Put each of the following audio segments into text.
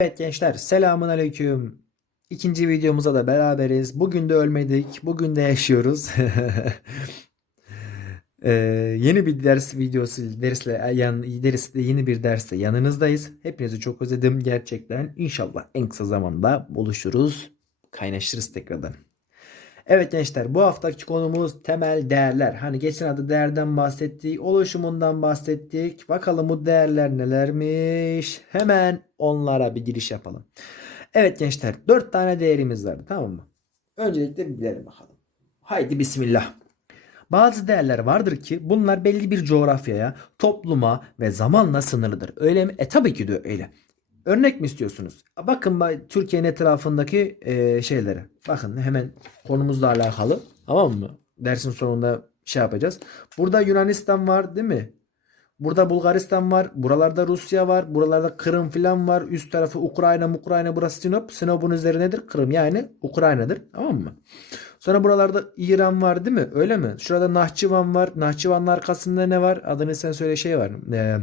Evet gençler selamun aleyküm. İkinci videomuzda da beraberiz. Bugün de ölmedik. Bugün de yaşıyoruz. Ee, yeni bir ders videosu dersle yan, dersle yeni bir derste yanınızdayız. Hepinizi çok özledim gerçekten. İnşallah en kısa zamanda buluşuruz. Kaynaşırız tekrardan. Evet gençler bu haftaki konumuz temel değerler. Hani geçen adı değerden bahsettik, oluşumundan bahsettik. Bakalım bu değerler nelermiş? Hemen onlara bir giriş yapalım. Evet gençler 4 tane değerimiz var tamam mı? Öncelikle bilelim bakalım. Haydi bismillah. Bazı değerler vardır ki bunlar belli bir coğrafyaya, topluma ve zamanla sınırlıdır. Öyle mi? E tabii ki de öyle. Örnek mi istiyorsunuz? Bakın ba- Türkiye'nin etrafındaki e, şeylere. Bakın hemen konumuzla alakalı. Tamam mı? Dersin sonunda şey yapacağız. Burada Yunanistan var değil mi? Burada Bulgaristan var. Buralarda Rusya var. Buralarda Kırım filan var. Üst tarafı Ukrayna, Ukrayna burası Sinop. Sinop'un üzeri nedir? Kırım yani Ukrayna'dır. Tamam mı? Sonra buralarda İran var değil mi? Öyle mi? Şurada Nahçıvan var. Nahçıvan'ın arkasında ne var? Adını sen söyle şey var. Ee,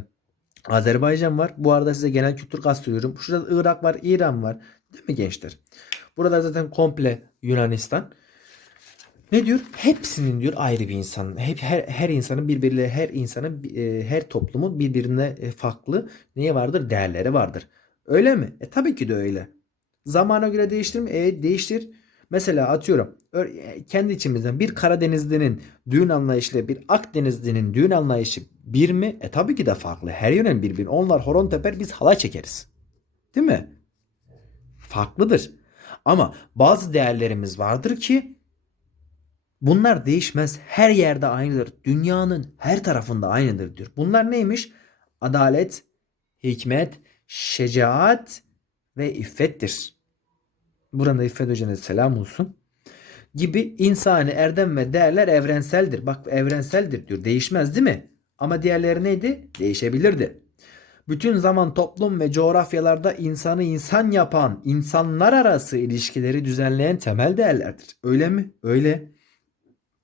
Azerbaycan var. Bu arada size genel kültür kastediyorum. Şurada Irak var, İran var. Değil mi gençler? Burada zaten komple Yunanistan. Ne diyor? Hepsinin diyor ayrı bir insan. Hep her, her insanın birbiriyle her insanın e, her toplumun birbirine e, farklı neye vardır? Değerleri vardır. Öyle mi? E tabii ki de öyle. Zamana göre değiştir mi? E değiştir. Mesela atıyorum e, kendi içimizden bir Karadenizli'nin düğün anlayışıyla bir Akdenizli'nin düğün anlayışı bir mi? E tabii ki de farklı. Her yönen birbirine. Onlar horon teper biz halay çekeriz. Değil mi? Farklıdır. Ama bazı değerlerimiz vardır ki bunlar değişmez. Her yerde aynıdır. Dünyanın her tarafında aynıdır diyor. Bunlar neymiş? Adalet, hikmet, şecaat ve iffettir. Burada İffet Hoca'na selam olsun. Gibi insani erdem ve değerler evrenseldir. Bak evrenseldir diyor. Değişmez değil mi? Ama diğerleri neydi? Değişebilirdi. Bütün zaman toplum ve coğrafyalarda insanı insan yapan, insanlar arası ilişkileri düzenleyen temel değerlerdir. Öyle mi? Öyle.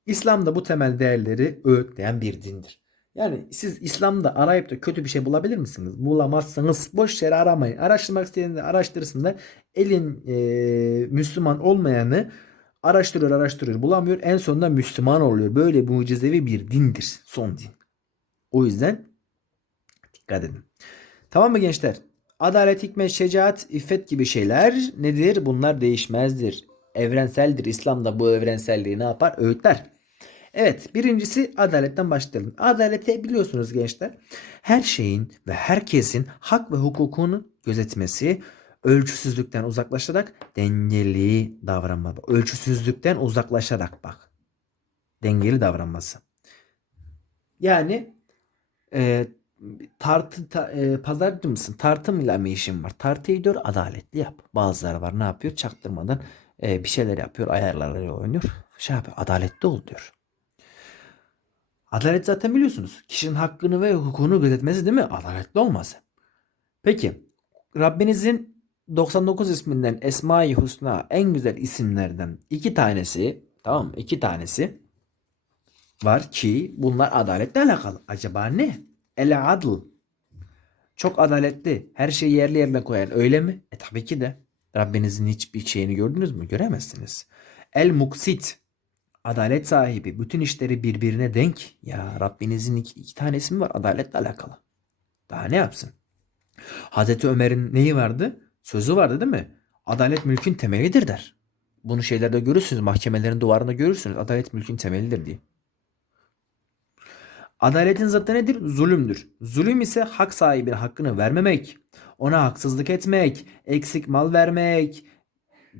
İslam da bu temel değerleri öğütleyen bir dindir. Yani siz İslam'da arayıp da kötü bir şey bulabilir misiniz? Bulamazsınız. Boş yere aramayın. Araştırmak istediğinde araştırsın da elin e, Müslüman olmayanı araştırıyor araştırıyor bulamıyor. En sonunda Müslüman oluyor. Böyle mucizevi bir dindir. Son din. O yüzden dikkat edin. Tamam mı gençler? Adalet, hikmet, şecaat, iffet gibi şeyler nedir? Bunlar değişmezdir. Evrenseldir. İslam da bu evrenselliği ne yapar? Öğütler. Evet birincisi adaletten başlayalım. Adaleti biliyorsunuz gençler. Her şeyin ve herkesin hak ve hukukunu gözetmesi, ölçüsüzlükten uzaklaşarak dengeli davranma. Ölçüsüzlükten uzaklaşarak bak. Dengeli davranması. Yani e, tartı ta, e, pazarcı mısın? Tartımla mı işin var? Tartıyı diyor adaletli yap. Bazıları var ne yapıyor? Çaktırmadan e, bir şeyler yapıyor, ayarlarıyla oynuyor. Şey yapıyor, adaletli ol diyor. Adalet zaten biliyorsunuz. Kişinin hakkını ve hukukunu gözetmesi değil mi? Adaletli olması. Peki Rabbinizin 99 isminden Esma-i Husna en güzel isimlerden iki tanesi tamam mı? İki tanesi var ki bunlar adaletle alakalı. Acaba ne? El adl. Çok adaletli. Her şeyi yerli yerine koyan öyle mi? E tabii ki de. Rabbinizin hiçbir şeyini gördünüz mü? Göremezsiniz. El muksit. Adalet sahibi. Bütün işleri birbirine denk. Ya Rabbinizin iki, iki tane ismi var adaletle alakalı. Daha ne yapsın? Hazreti Ömer'in neyi vardı? Sözü vardı değil mi? Adalet mülkün temelidir der. Bunu şeylerde görürsünüz. Mahkemelerin duvarında görürsünüz. Adalet mülkün temelidir diye. Adaletin zatı nedir? Zulümdür. Zulüm ise hak sahibine hakkını vermemek, ona haksızlık etmek, eksik mal vermek,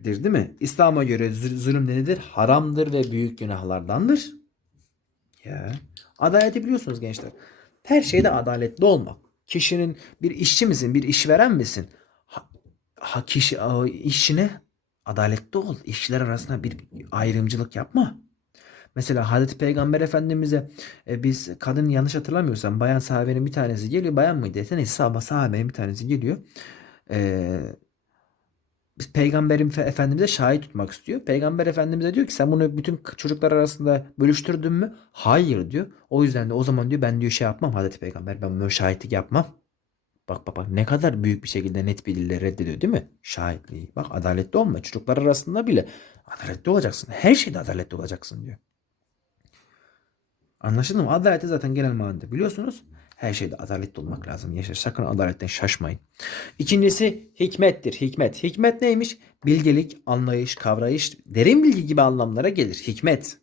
dir değil mi? İslam'a göre zul- zulüm nedir? Haramdır ve büyük günahlardandır. Ya. Adaleti biliyorsunuz gençler. Her şeyde adaletli olmak. Kişinin bir işçi misin, bir işveren misin? Ha, ha kişi işine adaletli ol. İşçiler arasında bir ayrımcılık yapma. Mesela Hazreti Peygamber Efendimiz'e e, biz kadın yanlış hatırlamıyorsam bayan sahabenin bir tanesi geliyor. Bayan mıydı? Neyse ama sahabenin bir tanesi geliyor. Eee biz Peygamberin fe- Efendimiz'e şahit tutmak istiyor. Peygamber Efendimiz'e diyor ki sen bunu bütün çocuklar arasında bölüştürdün mü? Hayır diyor. O yüzden de o zaman diyor ben diyor şey yapmam Hazreti Peygamber ben bunu şahitlik yapmam. Bak bak bak ne kadar büyük bir şekilde net bir dille reddediyor değil mi? Şahitliği. Bak adaletli olma. Çocuklar arasında bile adaletli olacaksın. Her şeyde adaletli olacaksın diyor. Anlaşıldı mı? Adaleti zaten genel manada biliyorsunuz. Her şeyde adaletli olmak lazım. Yaşar sakın adaletten şaşmayın. İkincisi hikmettir. Hikmet. Hikmet neymiş? Bilgelik, anlayış, kavrayış, derin bilgi gibi anlamlara gelir. Hikmet.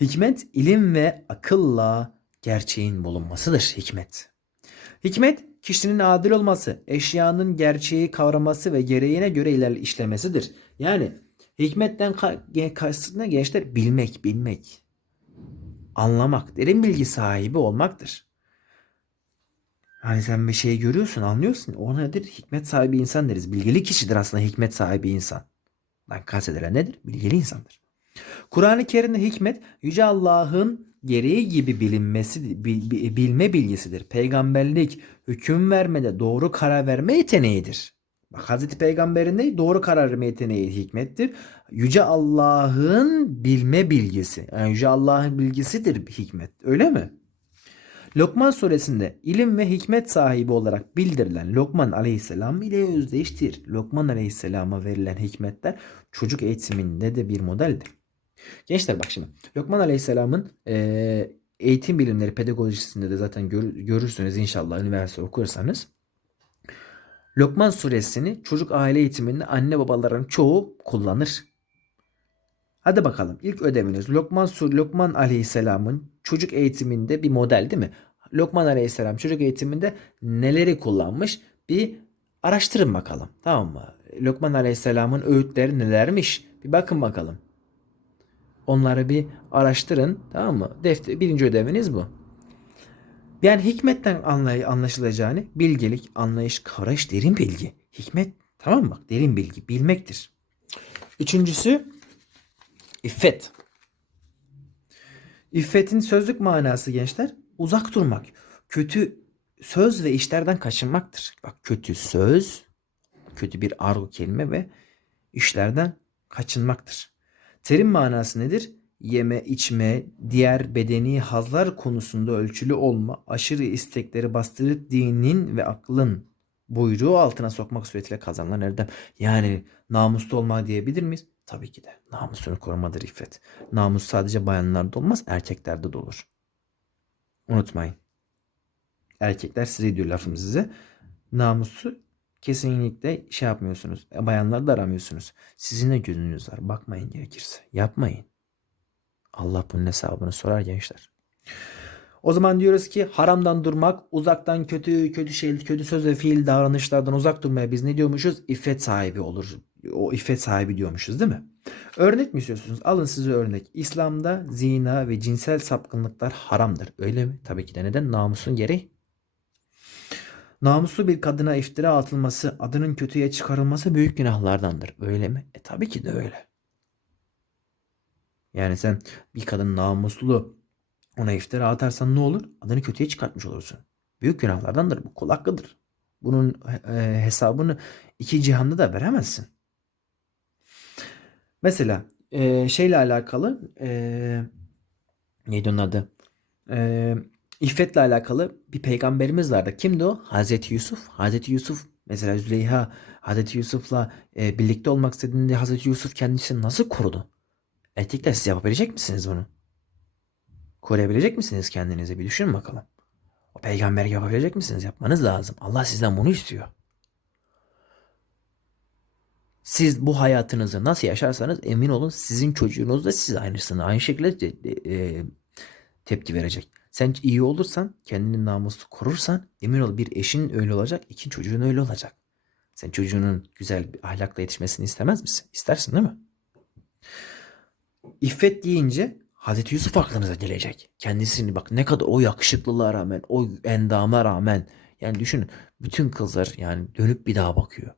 Hikmet ilim ve akılla gerçeğin bulunmasıdır hikmet. Hikmet kişinin adil olması, eşyanın gerçeği kavraması ve gereğine göre ilerle işlemesidir. Yani hikmetten ka- ge- kastı ne gençler? Bilmek, bilmek. Anlamak, derin bilgi sahibi olmaktır. Hani sen bir şey görüyorsun, anlıyorsun. O nedir? Hikmet sahibi insan deriz. Bilgili kişidir aslında hikmet sahibi insan. Lan kastedilen nedir? Bilgili insandır. Kur'an-ı Kerim'de hikmet Yüce Allah'ın gereği gibi bilinmesi bil- bi- bilme bilgisidir. Peygamberlik hüküm vermede doğru karar verme yeteneğidir. Hazreti Peygamber'in de doğru karar verme yeteneği hikmettir. Yüce Allah'ın bilme bilgisi. Yani Yüce Allah'ın bilgisidir hikmet. Öyle mi? Lokman suresinde ilim ve hikmet sahibi olarak bildirilen Lokman aleyhisselam ile özdeştir. Lokman aleyhisselama verilen hikmetler çocuk eğitiminde de bir modeldir. Gençler bak şimdi Lokman Aleyhisselam'ın eğitim bilimleri pedagojisinde de zaten gör- görürsünüz inşallah üniversite okursanız. Lokman suresini çocuk aile eğitiminde anne babaların çoğu kullanır. Hadi bakalım ilk ödeviniz Lokman sur Lokman Aleyhisselam'ın çocuk eğitiminde bir model değil mi? Lokman Aleyhisselam çocuk eğitiminde neleri kullanmış? Bir araştırın bakalım. Tamam mı? Lokman Aleyhisselam'ın öğütleri nelermiş? Bir bakın bakalım. Onları bir araştırın. Tamam mı? Defter, birinci ödeviniz bu. Yani hikmetten anlay anlaşılacağını bilgelik, anlayış, kavrayış, derin bilgi. Hikmet tamam mı? Derin bilgi, bilmektir. Üçüncüsü iffet. İffetin sözlük manası gençler uzak durmak. Kötü söz ve işlerden kaçınmaktır. Bak kötü söz, kötü bir argo kelime ve işlerden kaçınmaktır. Terim manası nedir? Yeme, içme, diğer bedeni hazlar konusunda ölçülü olma, aşırı istekleri bastırıp dinin ve aklın buyruğu altına sokmak suretiyle kazanılan erdem. Yani namuslu olma diyebilir miyiz? Tabii ki de. Namusunu korumadır iffet. Namus sadece bayanlarda olmaz, erkeklerde de olur. Unutmayın. Erkekler size diyor lafım size. Namusu kesinlikle şey yapmıyorsunuz. Bayanları da aramıyorsunuz. Sizin de gözünüz var. Bakmayın gerekirse. Yapmayın. Allah bunun hesabını sorar gençler. O zaman diyoruz ki haramdan durmak, uzaktan kötü kötü şey, kötü söz ve fiil davranışlardan uzak durmaya biz ne diyormuşuz? İffet sahibi olur. O iffet sahibi diyormuşuz değil mi? Örnek mi istiyorsunuz? Alın size örnek. İslam'da zina ve cinsel sapkınlıklar haramdır. Öyle mi? Tabii ki de neden? Namusun gereği. Namuslu bir kadına iftira atılması, adının kötüye çıkarılması büyük günahlardandır. Öyle mi? E tabii ki de öyle. Yani sen bir kadın namuslu ona iftira atarsan ne olur? Adını kötüye çıkartmış olursun. Büyük günahlardandır. Bu kul. Bunun e, hesabını iki cihanda da veremezsin. Mesela e, şeyle alakalı e, neydi onun adı? E, İffetle alakalı bir peygamberimiz vardı. Kimdi o? Hazreti Yusuf. Hazreti Yusuf mesela Züleyha Hazreti Yusuf'la e, birlikte olmak istediğinde Hazreti Yusuf kendisini nasıl korudu? Erkekler siz yapabilecek misiniz bunu? Koruyabilecek misiniz kendinizi? Bir düşünün bakalım. O peygamber yapabilecek misiniz? Yapmanız lazım. Allah sizden bunu istiyor. Siz bu hayatınızı nasıl yaşarsanız emin olun sizin çocuğunuz da siz aynısını aynı şekilde e, tepki verecek. Sen iyi olursan, kendini namuslu korursan emin ol bir eşin öyle olacak, iki çocuğun öyle olacak. Sen çocuğunun güzel bir ahlakla yetişmesini istemez misin? İstersin değil mi? İffet deyince Hazreti Yusuf aklınıza gelecek. Kendisini bak ne kadar o yakışıklılığa rağmen, o endama rağmen yani düşünün bütün kızlar yani dönüp bir daha bakıyor.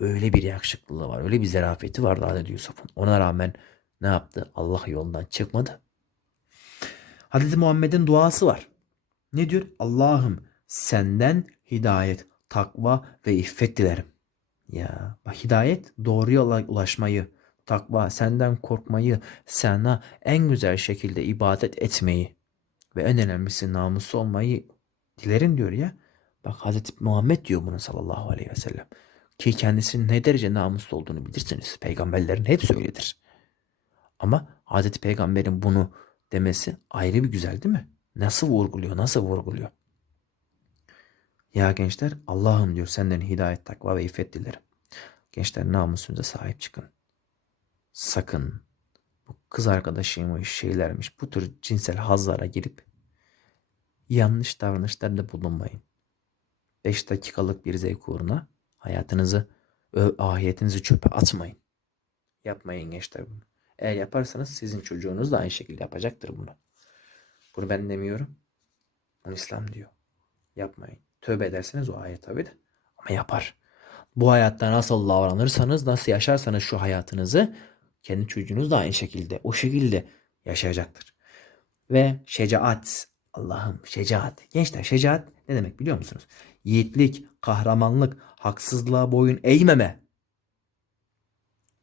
Öyle bir yakışıklılığı var, öyle bir zarafeti vardı Hazreti Yusuf'un. Ona rağmen ne yaptı? Allah yolundan çıkmadı. Hazreti Muhammed'in duası var. Ne diyor? Allah'ım senden hidayet, takva ve iffet dilerim. Ya bak hidayet doğru yola ulaşmayı, takva senden korkmayı, sana en güzel şekilde ibadet etmeyi ve en önemlisi namuslu olmayı dilerim diyor ya. Bak Hazreti Muhammed diyor bunu sallallahu aleyhi ve sellem. Ki kendisinin ne derece namuslu olduğunu bilirsiniz. Peygamberlerin hepsi öyledir. Ama Hazreti Peygamber'in bunu demesi ayrı bir güzel değil mi? Nasıl vurguluyor, nasıl vurguluyor? Ya gençler Allah'ım diyor senden hidayet, takva ve iffet dilerim. Gençler namusunuza sahip çıkın. Sakın bu kız arkadaşıymış, şeylermiş bu tür cinsel hazlara girip yanlış davranışlarda bulunmayın. 5 dakikalık bir zevk uğruna hayatınızı, ahiyetinizi çöpe atmayın. Yapmayın gençler bunu. Eğer yaparsanız sizin çocuğunuz da aynı şekilde yapacaktır bunu. Bunu ben demiyorum. Bunu İslam diyor. Yapmayın. Tövbe ederseniz o ayet tabi de. Ama yapar. Bu hayatta nasıl davranırsanız, nasıl yaşarsanız şu hayatınızı kendi çocuğunuz da aynı şekilde, o şekilde yaşayacaktır. Ve şecaat. Allah'ım şecaat. Gençler şecaat ne demek biliyor musunuz? Yiğitlik, kahramanlık, haksızlığa boyun eğmeme.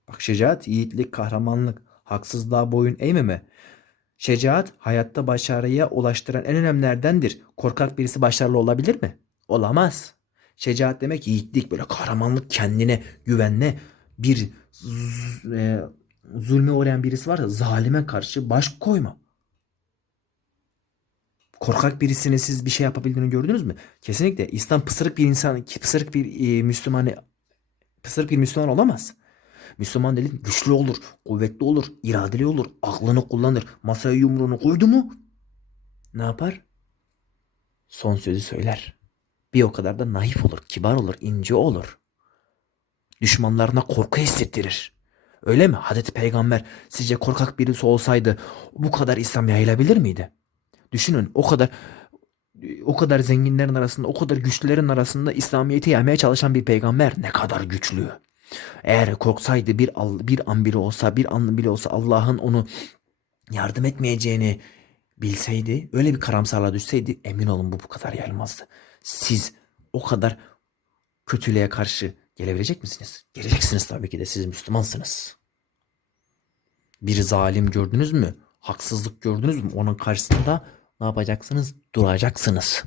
Bak şecaat, yiğitlik, kahramanlık, haksızlığa boyun eğmeme. Şecaat hayatta başarıya ulaştıran en önemlilerdendir. Korkak birisi başarılı olabilir mi? Olamaz. Şecaat demek yiğitlik, böyle kahramanlık, kendine güvenme. Bir e, zulme uğrayan birisi varsa zalime karşı baş koyma. Korkak birisinin siz bir şey yapabildiğini gördünüz mü? Kesinlikle İslam pısırık bir insan, pısırık bir e, Müslümanı pısırık bir Müslüman olamaz. Müslüman dediğin güçlü olur, kuvvetli olur, iradeli olur, aklını kullanır. Masaya yumruğunu koydu mu ne yapar? Son sözü söyler. Bir o kadar da naif olur, kibar olur, ince olur. Düşmanlarına korku hissettirir. Öyle mi? Hazreti Peygamber sizce korkak birisi olsaydı bu kadar İslam yayılabilir miydi? Düşünün o kadar o kadar zenginlerin arasında, o kadar güçlülerin arasında İslamiyet'i yaymaya çalışan bir peygamber ne kadar güçlü. Eğer korksaydı bir bir an bile olsa, bir an bile olsa Allah'ın onu yardım etmeyeceğini bilseydi, öyle bir karamsarlığa düşseydi emin olun bu bu kadar yayılmazdı. Siz o kadar kötülüğe karşı gelebilecek misiniz? Geleceksiniz tabii ki de siz Müslümansınız. Bir zalim gördünüz mü? Haksızlık gördünüz mü? Onun karşısında ne yapacaksınız? Duracaksınız.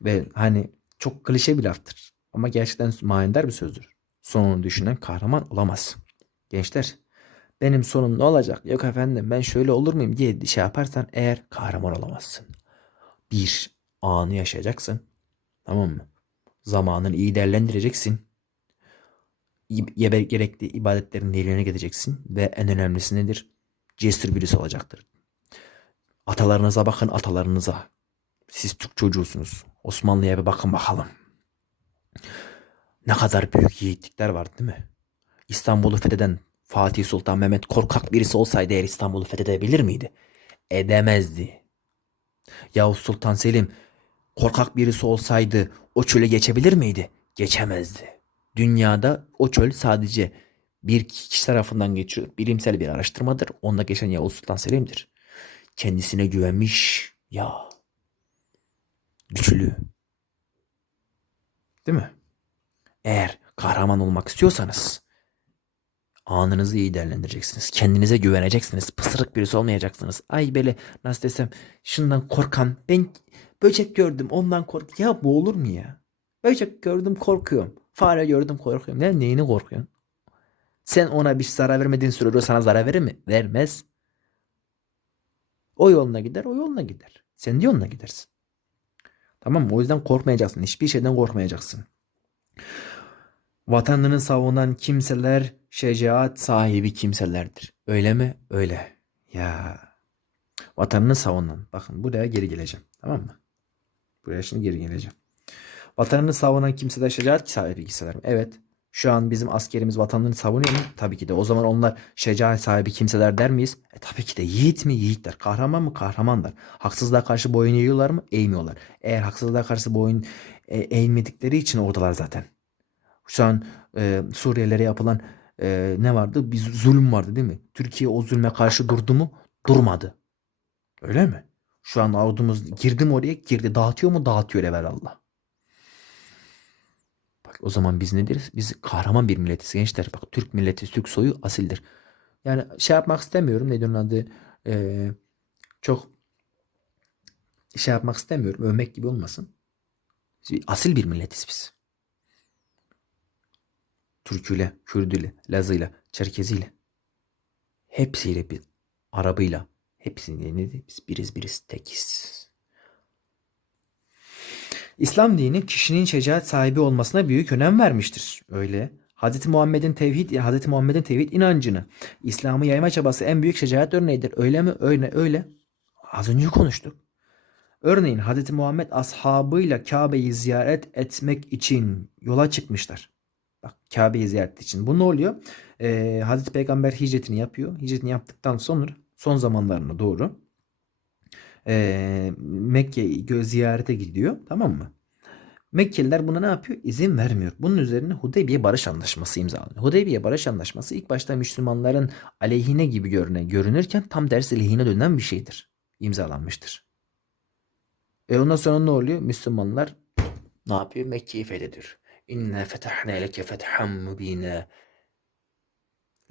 Ve hani çok klişe bir laftır. Ama gerçekten manidar bir sözdür. Sonunu düşünen kahraman olamaz. Gençler benim sonum ne olacak? Yok efendim ben şöyle olur muyum diye şey yaparsan eğer kahraman olamazsın. Bir anı yaşayacaksın. Tamam mı? Zamanını iyi değerlendireceksin. Gerekli ibadetlerin yerine gideceksin. Ve en önemlisi nedir? Cesur birisi olacaktır. Atalarınıza bakın atalarınıza. Siz Türk çocuğusunuz. Osmanlı'ya bir bakın bakalım. Ne kadar büyük yiğitlikler var değil mi? İstanbul'u fetheden Fatih Sultan Mehmet korkak birisi olsaydı eğer İstanbul'u fethedebilir miydi? Edemezdi. Yavuz Sultan Selim korkak birisi olsaydı o çöle geçebilir miydi? Geçemezdi. Dünyada o çöl sadece bir kişi tarafından geçiyor. Bilimsel bir araştırmadır. Onda geçen Yavuz Sultan Selim'dir. Kendisine güvenmiş. Ya. Güçlü. Değil mi? Eğer kahraman olmak istiyorsanız anınızı iyi değerlendireceksiniz. Kendinize güveneceksiniz. Pısırık birisi olmayacaksınız. Ay böyle nasıl desem şundan korkan ben böcek gördüm ondan kork. Ya bu olur mu ya? Böcek gördüm korkuyorum. Fare gördüm korkuyorum. Ne neyini korkuyorsun? Sen ona bir zarar vermediğin sürece o sana zarar verir mi? Vermez. O yoluna gider, o yoluna gider. Sen de yoluna gidersin. Tamam mı? O yüzden korkmayacaksın. Hiçbir şeyden korkmayacaksın. Vatanını savunan kimseler şecaat sahibi kimselerdir. Öyle mi? Öyle. Ya. Vatanını savunan. Bakın buraya geri geleceğim. Tamam mı? Buraya şimdi geri geleceğim. Vatanını savunan kimseler şecaat sahibi kimseler mi? Evet. Şu an bizim askerimiz vatanını savunuyor mu? Tabii ki de. O zaman onlar şecaat sahibi kimseler der miyiz? E tabii ki de. Yiğit mi? Yiğitler. Kahraman mı? Kahramanlar. Haksızlığa karşı boyun eğiyorlar mı? Eğmiyorlar. Eğer haksızlığa karşı boyun e, eğmedikleri için oradalar zaten. Şu an e, Suriyelilere yapılan e, ne vardı? Bir zulüm vardı değil mi? Türkiye o zulme karşı durdu mu? Durmadı. Öyle mi? Şu an ordumuz girdi mi oraya? Girdi. Dağıtıyor mu? Dağıtıyor Allah. Bak o zaman biz ne deriz? Biz kahraman bir milletiz gençler. Bak Türk milleti, Türk soyu asildir. Yani şey yapmak istemiyorum. Nedir onun adı? Ee, çok şey yapmak istemiyorum. Övmek gibi olmasın. Asil bir milletiz biz. Türküyle, Kürdüyle, Lazıyla, Çerkeziyle. Hepsiyle biz. Arabıyla. Hepsini ne Biz biriz biriz tekiz. İslam dini kişinin şecaat sahibi olmasına büyük önem vermiştir. Öyle. Hz. Muhammed'in tevhid, Hz. Muhammed'in tevhid inancını, İslam'ı yayma çabası en büyük şecaat örneğidir. Öyle mi? Öyle, öyle. Az önce konuştuk. Örneğin Hz. Muhammed ashabıyla Kabe'yi ziyaret etmek için yola çıkmışlar. Bak Kabe'yi ziyaret için. Bu ne oluyor? Ee, Hazreti Peygamber hicretini yapıyor. Hicretini yaptıktan sonra son zamanlarına doğru ee, Mekke'yi ziyarete gidiyor. Tamam mı? Mekkeliler buna ne yapıyor? İzin vermiyor. Bunun üzerine Hudeybiye Barış Anlaşması imzalanıyor. Hudeybiye Barış Anlaşması ilk başta Müslümanların aleyhine gibi görüne, görünürken tam tersi lehine dönen bir şeydir. İmzalanmıştır. E ondan sonra ne oluyor? Müslümanlar ne yapıyor? Mekke'yi fethediyor. İnne fetahna leke fethan mubina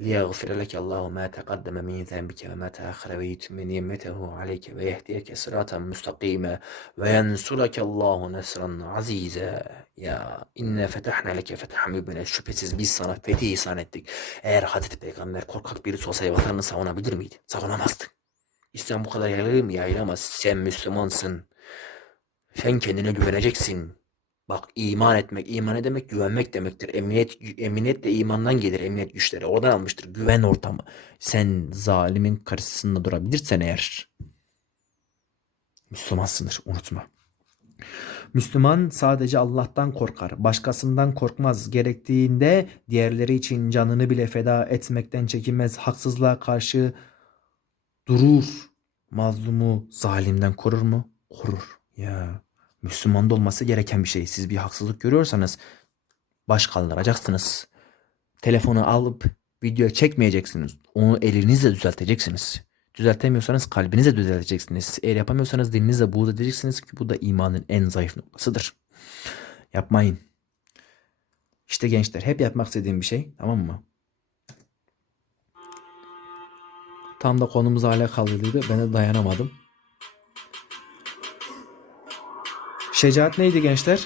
ليغفر لك الله ما تقدم من ذنبك وما تأخر ويتم نعمته عليك ويهديك صراطا مستقيما وينصرك الله نصرا عزيزا ya inne fetahna leke fethan mübine şüphesiz biz sana fethi ihsan ettik. Eğer Hazreti Peygamber korkak birisi olsaydı vatanını savunabilir miydi? Savunamazdı. İslam bu kadar yayılır mı? Yayılamaz. Sen Müslümansın. Sen kendine güveneceksin. Bak iman etmek, iman demek güvenmek demektir. Emniyet, emniyet de imandan gelir, emniyet güçleri. Oradan almıştır. Güven ortamı. Sen zalimin karşısında durabilirsen eğer Müslümansındır, unutma. Müslüman sadece Allah'tan korkar, başkasından korkmaz. Gerektiğinde diğerleri için canını bile feda etmekten çekinmez. Haksızlığa karşı durur. Mazlumu zalimden korur mu? Korur. Ya Müslümanda olması gereken bir şey. Siz bir haksızlık görüyorsanız baş kaldıracaksınız. Telefonu alıp video çekmeyeceksiniz. Onu elinizle düzelteceksiniz. Düzeltemiyorsanız kalbinizle düzelteceksiniz. Eğer yapamıyorsanız dilinizle buğz edeceksiniz ki bu da imanın en zayıf noktasıdır. Yapmayın. İşte gençler hep yapmak istediğim bir şey tamam mı? Tam da konumuzla alakalıydı. Ben de dayanamadım. Şecaat neydi gençler?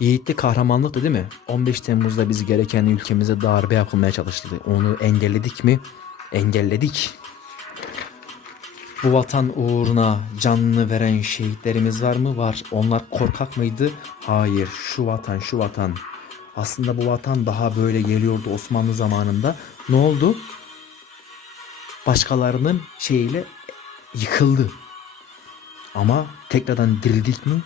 Yiğitlik kahramanlıktı değil mi? 15 Temmuz'da biz gereken ülkemize darbe yapılmaya çalışıldı. Onu engelledik mi? Engelledik. Bu vatan uğruna canını veren şehitlerimiz var mı? Var. Onlar korkak mıydı? Hayır. Şu vatan, şu vatan. Aslında bu vatan daha böyle geliyordu Osmanlı zamanında. Ne oldu? Başkalarının şeyiyle yıkıldı. Ama tekrardan dirildik mi?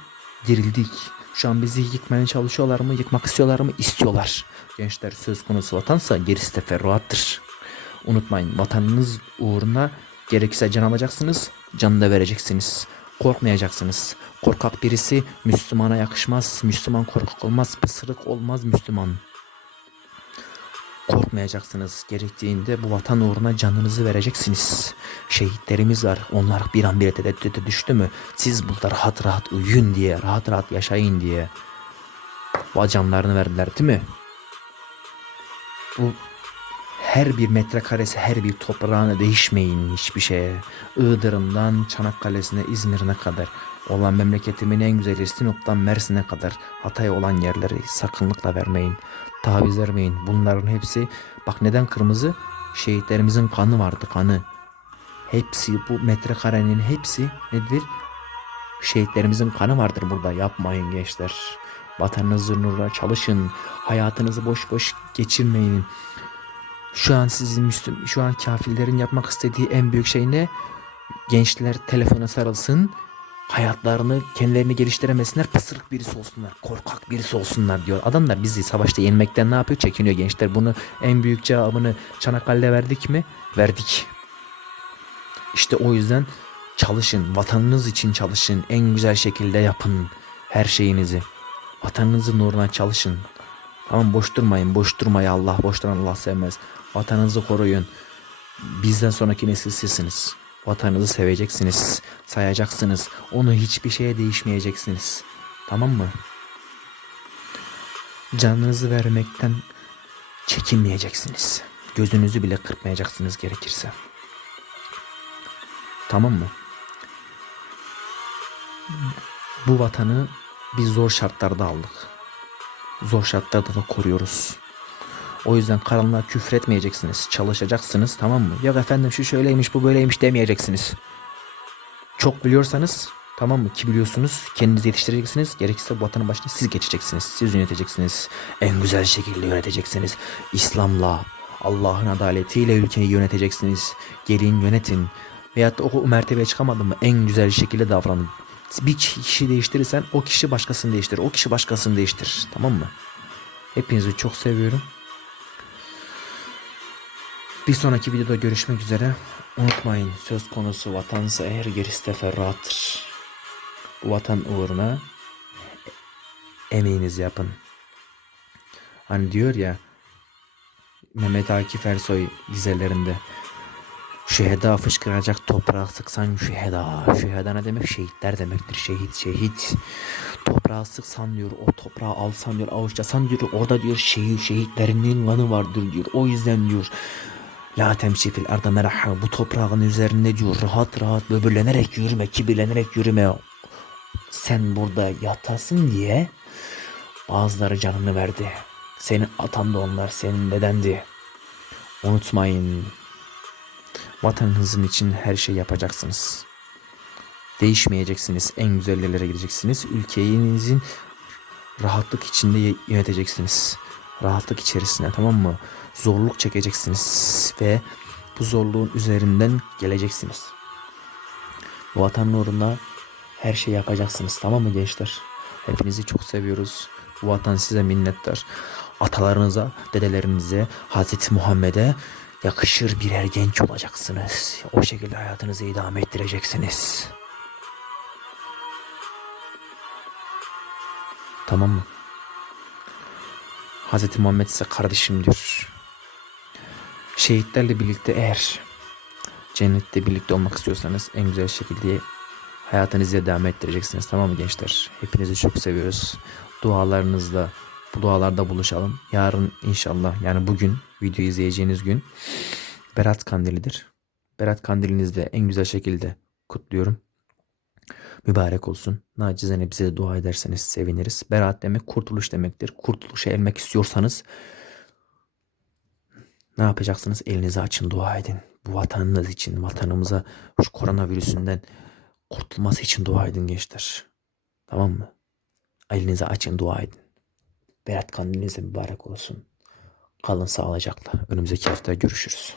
Dirildik. Şu an bizi yıkmaya çalışıyorlar mı? Yıkmak istiyorlar mı? İstiyorlar. Gençler söz konusu vatansa gerisi teferruattır. Unutmayın vatanınız uğruna gerekirse can alacaksınız, canını da vereceksiniz. Korkmayacaksınız. Korkak birisi Müslümana yakışmaz. Müslüman korkak olmaz. Pısırık olmaz Müslüman. Korkmayacaksınız. Gerektiğinde bu vatan uğruna canınızı vereceksiniz. Şehitlerimiz var. Onlar bir an bile tereddüte düştü mü? Siz burada rahat rahat uyuyun diye, rahat rahat yaşayın diye. Bu canlarını verdiler değil mi? Bu her bir metrekaresi, her bir toprağına değişmeyin hiçbir şeye. Iğdır'ından Çanakkale'sine, İzmir'ine kadar olan memleketimin en güzeli Sinop'tan Mersin'e kadar Hatay'a olan yerleri sakınlıkla vermeyin. Taviz vermeyin. Bunların hepsi bak neden kırmızı? Şehitlerimizin kanı vardı kanı. Hepsi bu metrekarenin hepsi nedir? Şehitlerimizin kanı vardır burada. Yapmayın gençler. Vatanınızı nurla çalışın. Hayatınızı boş boş geçirmeyin. Şu an sizin Müslüm, şu an kafirlerin yapmak istediği en büyük şey ne? Gençler telefona sarılsın. Hayatlarını kendilerini geliştiremesinler. Pısırık birisi olsunlar. Korkak birisi olsunlar diyor. Adamlar bizi savaşta yenmekten ne yapıyor? Çekiniyor gençler. Bunu en büyük cevabını Çanakkale'de verdik mi? Verdik. İşte o yüzden çalışın. Vatanınız için çalışın. En güzel şekilde yapın her şeyinizi. Vatanınızın uğruna çalışın. Tamam boş durmayın. Boş durmayın Allah. Boş duran Allah sevmez. Vatanınızı koruyun. Bizden sonraki nesil sizsiniz. Vatanınızı seveceksiniz. Sayacaksınız. Onu hiçbir şeye değişmeyeceksiniz. Tamam mı? Canınızı vermekten çekinmeyeceksiniz. Gözünüzü bile kırpmayacaksınız gerekirse. Tamam mı? bu vatanı biz zor şartlarda aldık. Zor şartlarda da koruyoruz. O yüzden karanlığa küfür etmeyeceksiniz. Çalışacaksınız tamam mı? Yok efendim şu şöyleymiş bu böyleymiş demeyeceksiniz. Çok biliyorsanız tamam mı? Ki biliyorsunuz kendinizi yetiştireceksiniz. Gerekirse bu vatanın başına siz geçeceksiniz. Siz yöneteceksiniz. En güzel şekilde yöneteceksiniz. İslam'la, Allah'ın adaletiyle ülkeyi yöneteceksiniz. Gelin yönetin. Veyahut da o mertebeye çıkamadın mı en güzel şekilde davranın. Bir kişi değiştirirsen o kişi başkasını değiştirir. O kişi başkasını değiştirir. Tamam mı? Hepinizi çok seviyorum. Bir sonraki videoda görüşmek üzere. Unutmayın söz konusu vatansa eğer gerisi de ferrahtır. Bu vatan uğruna emeğinizi yapın. Hani diyor ya Mehmet Akif Ersoy dizelerinde Şeheda fışkıracak toprağı sıksan şeheda. Şeheda ne demek? Şehitler demektir. Şehit, şehit. Toprağı sıksan diyor, o toprağı alsan diyor, avuçlasan diyor, orada diyor şehit, şehitlerinin kanı vardır diyor. O yüzden diyor, La temşi fil arda meraha, bu toprağın üzerinde diyor, rahat rahat böbürlenerek yürüme, kibirlenerek yürüme. Sen burada yatasın diye bazıları canını verdi. Senin atan da onlar, senin dedendi. Unutmayın, Vatanınızın için her şey yapacaksınız. Değişmeyeceksiniz. En güzel yerlere gideceksiniz. Ülkenizin rahatlık içinde yöneteceksiniz. Rahatlık içerisinde tamam mı? Zorluk çekeceksiniz ve bu zorluğun üzerinden geleceksiniz. Bu vatanın uğruna her şey yapacaksınız tamam mı gençler? Hepinizi çok seviyoruz. Bu vatan size minnettar. Atalarınıza, dedelerinize, Hazreti Muhammed'e yakışır birer genç olacaksınız. O şekilde hayatınızı idame ettireceksiniz. Tamam mı? Hz. Muhammed ise kardeşimdir. Şehitlerle birlikte eğer cennette birlikte olmak istiyorsanız en güzel şekilde hayatınızı devam ettireceksiniz. Tamam mı gençler? Hepinizi çok seviyoruz. Dualarınızla bu dualarda buluşalım. Yarın inşallah yani bugün video izleyeceğiniz gün Berat Kandili'dir. Berat Kandilinizi de en güzel şekilde kutluyorum. Mübarek olsun. Nacizane bize de dua ederseniz seviniriz. Berat demek kurtuluş demektir. Kurtuluşa elmek istiyorsanız ne yapacaksınız? Elinizi açın dua edin. Bu vatanınız için, vatanımıza şu koronavirüsünden kurtulması için dua edin gençler. Tamam mı? Elinizi açın dua edin. Berat kandiliniz de mübarek olsun. Kalın sağlıcakla. Önümüzdeki hafta görüşürüz.